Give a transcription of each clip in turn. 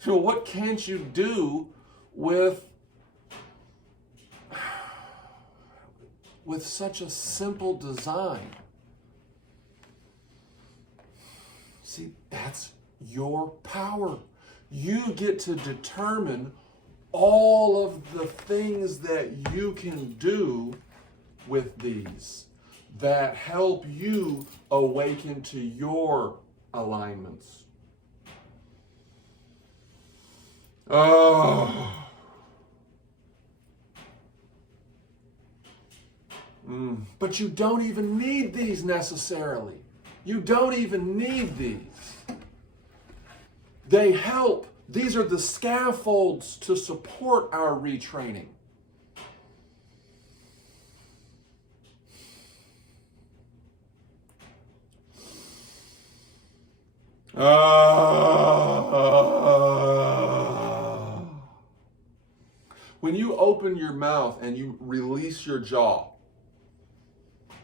So what can't you do with such a simple design? See, that's your power. You get to determine all of the things that you can do with these that help you awaken to your alignments. Oh. But you don't even need these necessarily. You don't even need these. They help. These are the scaffolds to support our retraining. When you open your mouth and you release your jaw,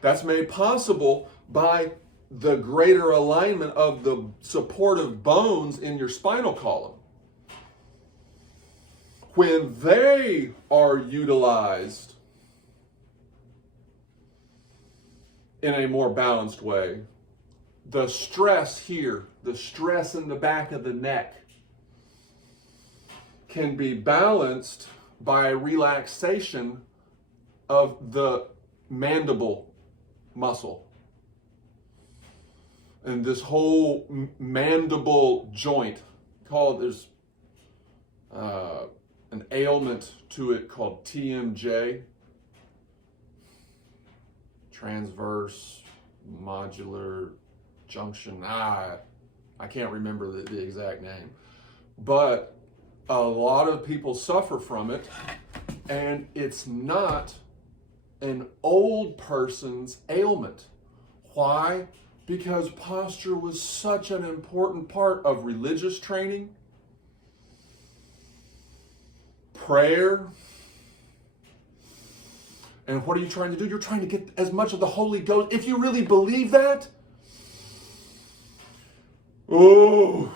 that's made possible by the greater alignment of the supportive bones in your spinal column. When they are utilized in a more balanced way, the stress here, the stress in the back of the neck, can be balanced by relaxation of the mandible muscle. And this whole mandible joint, there's an ailment to it called TMJ, transverse modular junction. I can't remember the exact name. But a lot of people suffer from it, and it's not an old person's ailment. Why? Because posture was such an important part of religious training, prayer. And what are you trying to do? You're trying to get as much of the Holy Ghost. If you really believe that, oh.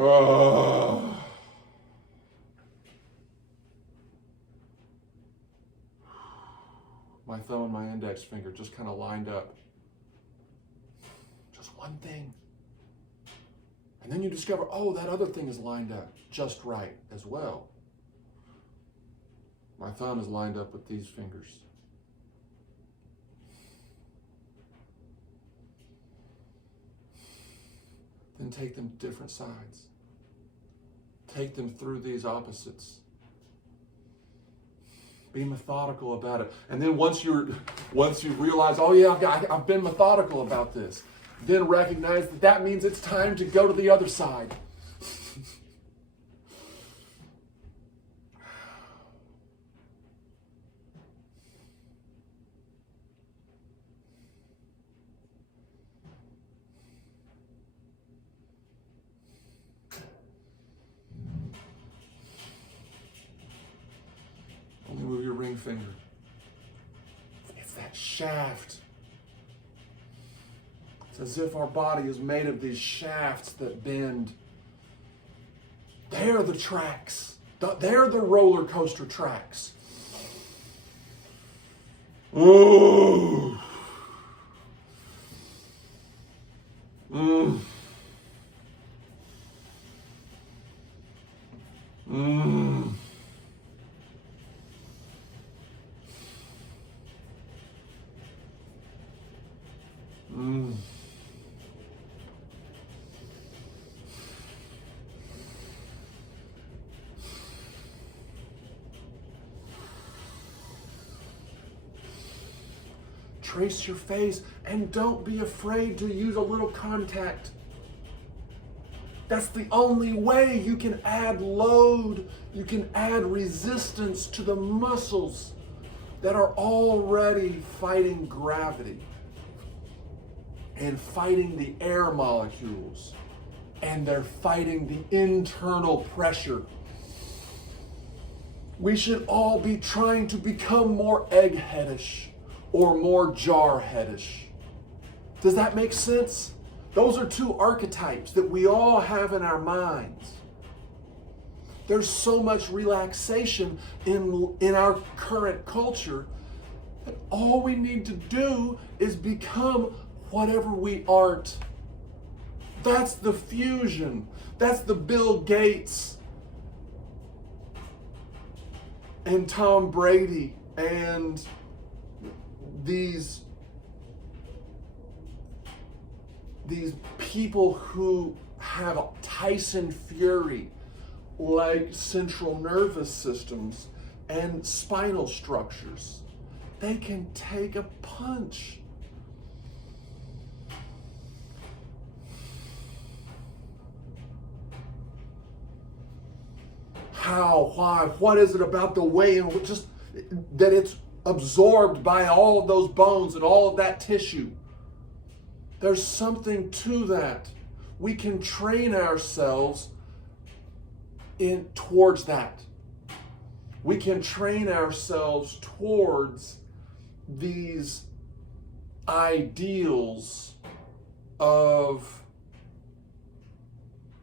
Oh. My thumb and my index finger just kind of lined up. Just one thing. And then you discover, oh, that other thing is lined up just right as well. My thumb is lined up with these fingers. Then take them to different sides. Take them through these opposites. Be methodical about it. And then once you realize, oh yeah, I've been methodical about this, then recognize that means it's time to go to the other side. Only move your ring finger. It's that shaft. It's as if our body is made of these shafts that bend. They're the tracks. They're the roller coaster tracks. Ooh. Trace your face and don't be afraid to use a little contact. That's the only way you can add load, you can add resistance to the muscles that are already fighting gravity and fighting the air molecules, and they're fighting the internal pressure. We should all be trying to become more eggheadish or more jarheadish. Does that make sense? Those are two archetypes that we all have in our minds. There's so much relaxation in our current culture that all we need to do is become whatever we aren't. That's the fusion. That's the Bill Gates and Tom Brady and these people who have Tyson Fury like central nervous systems and spinal structures. They can take a punch. How? Why? What is it about the way in which just that it's absorbed by all of those bones and all of that tissue? There's something to that. We can train ourselves towards that. We can train ourselves towards these ideals of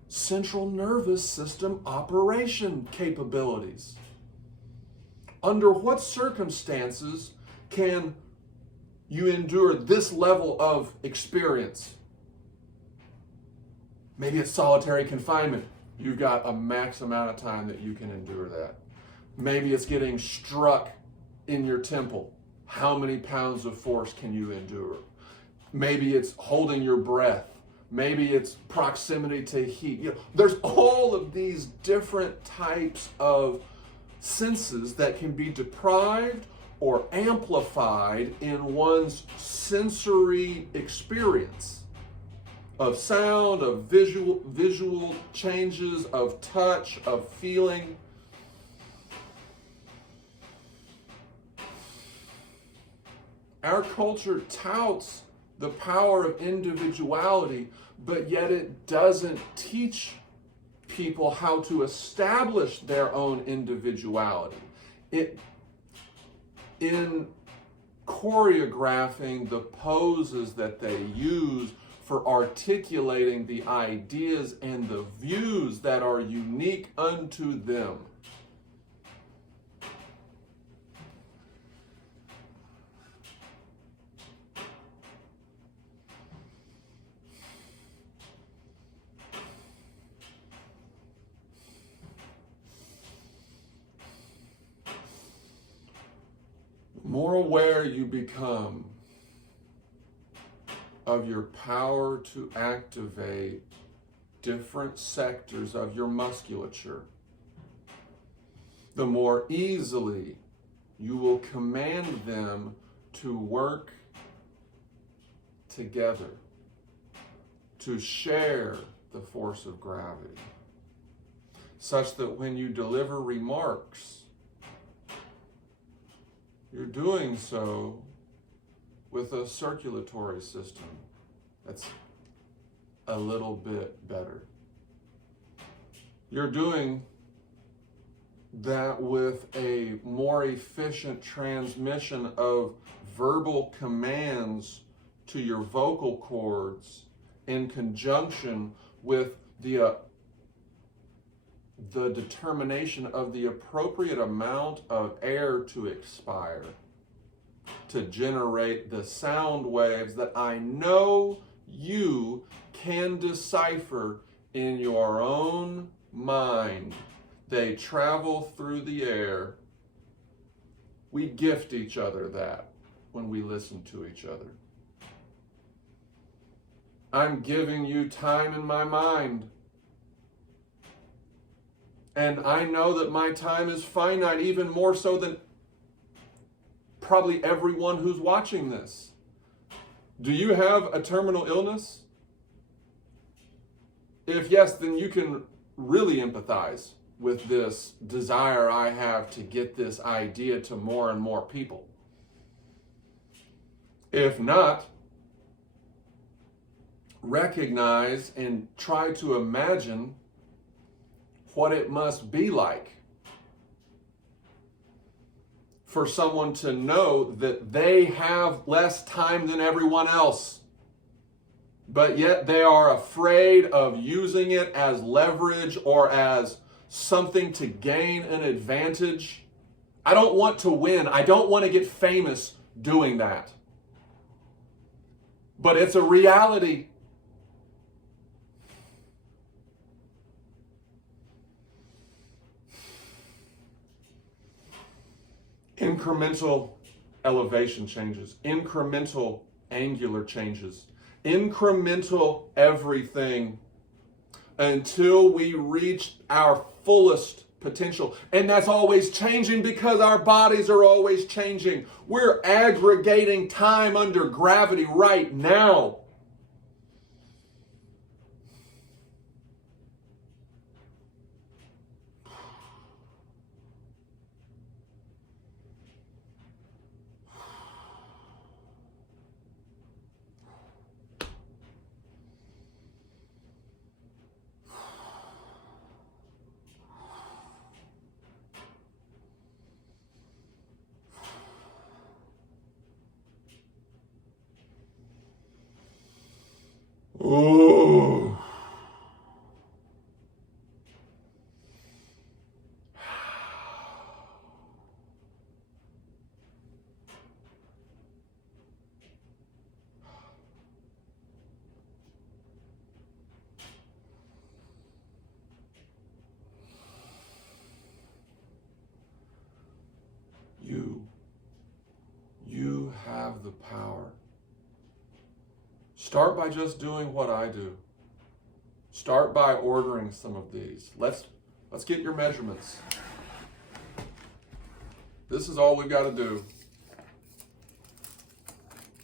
central nervous system operation capabilities. Under what circumstances can you endure this level of experience? Maybe it's solitary confinement. You've got a max amount of time that you can endure that. Maybe it's getting struck in your temple. How many pounds of force can you endure? Maybe it's holding your breath. Maybe it's proximity to heat. There's all of these different types of senses that can be deprived or amplified in one's sensory experience of sound, of visual changes, of touch, of feeling. Our culture touts the power of individuality, but yet it doesn't teach people how to establish their own individuality. In choreographing the poses that they use for articulating the ideas and the views that are unique unto them. The more aware you become of your power to activate different sectors of your musculature, the more easily you will command them to work together, to share the force of gravity, such that when you deliver remarks, you're doing so with a circulatory system that's a little bit better. You're doing that with a more efficient transmission of verbal commands to your vocal cords in conjunction with the determination of the appropriate amount of air to expire to generate the sound waves that I know you can decipher in your own mind. They travel through the air. We gift each other that when we listen to each other. I'm giving you time in my mind. And I know that my time is finite, even more so than probably everyone who's watching this. Do you have a terminal illness? If yes, then you can really empathize with this desire I have to get this idea to more and more people. If not, recognize and try to imagine what it must be like for someone to know that they have less time than everyone else, but yet they are afraid of using it as leverage or as something to gain an advantage. I don't want to win. I don't want to get famous doing that. But it's a reality. Incremental elevation changes, incremental angular changes, incremental everything until we reach our fullest potential. And that's always changing because our bodies are always changing. We're aggregating time under gravity right now. Oh. You have the power. Start by just doing what I do. Start by ordering some of these. Let's get your measurements. This is all we've got to do.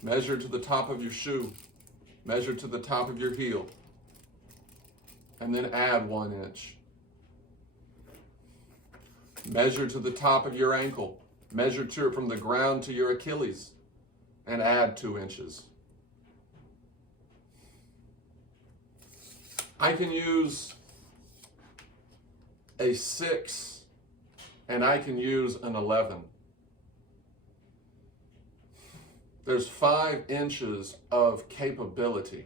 Measure to the top of your shoe. Measure to the top of your heel. And then add 1 inch. Measure to the top of your ankle. Measure from the ground to your Achilles and add 2 inches. I can use a 6 and I can use an 11. There's 5 inches of capability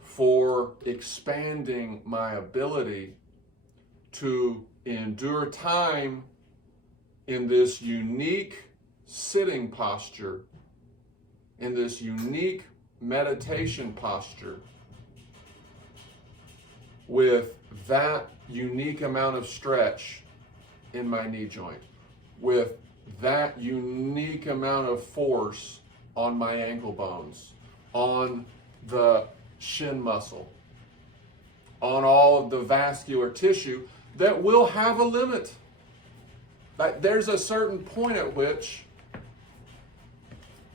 for expanding my ability to endure time in this unique sitting posture, in this unique meditation posture, with that unique amount of stretch in my knee joint, with that unique amount of force on my ankle bones, on the shin muscle, on all of the vascular tissue that will have a limit. Like, there's a certain point at which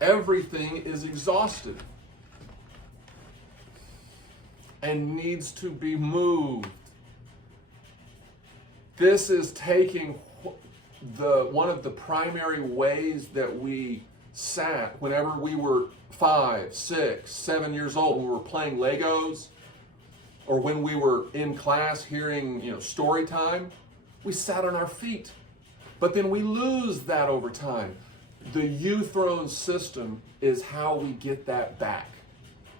everything is exhausted and needs to be moved. This is taking one of the primary ways that we sat whenever we were 5, 6, 7 years old, when we were playing Legos, or when we were in class hearing, story time. We sat on our feet. But then we lose that over time. The uThrones system is how we get that back.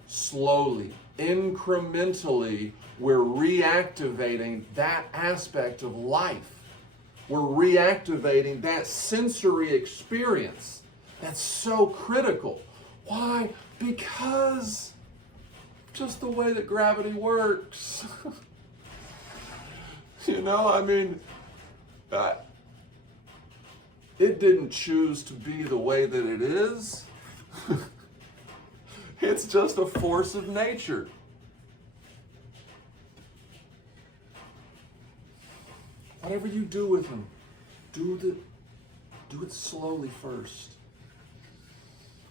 Slowly, incrementally, we're reactivating that aspect of life. We're reactivating that sensory experience that's so critical. Why? Because just the way that gravity works. It didn't choose to be the way that it is. It's just a force of nature. Whatever you do with them, do it slowly first.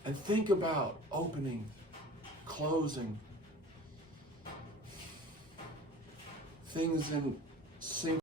And think about opening, closing. things in sync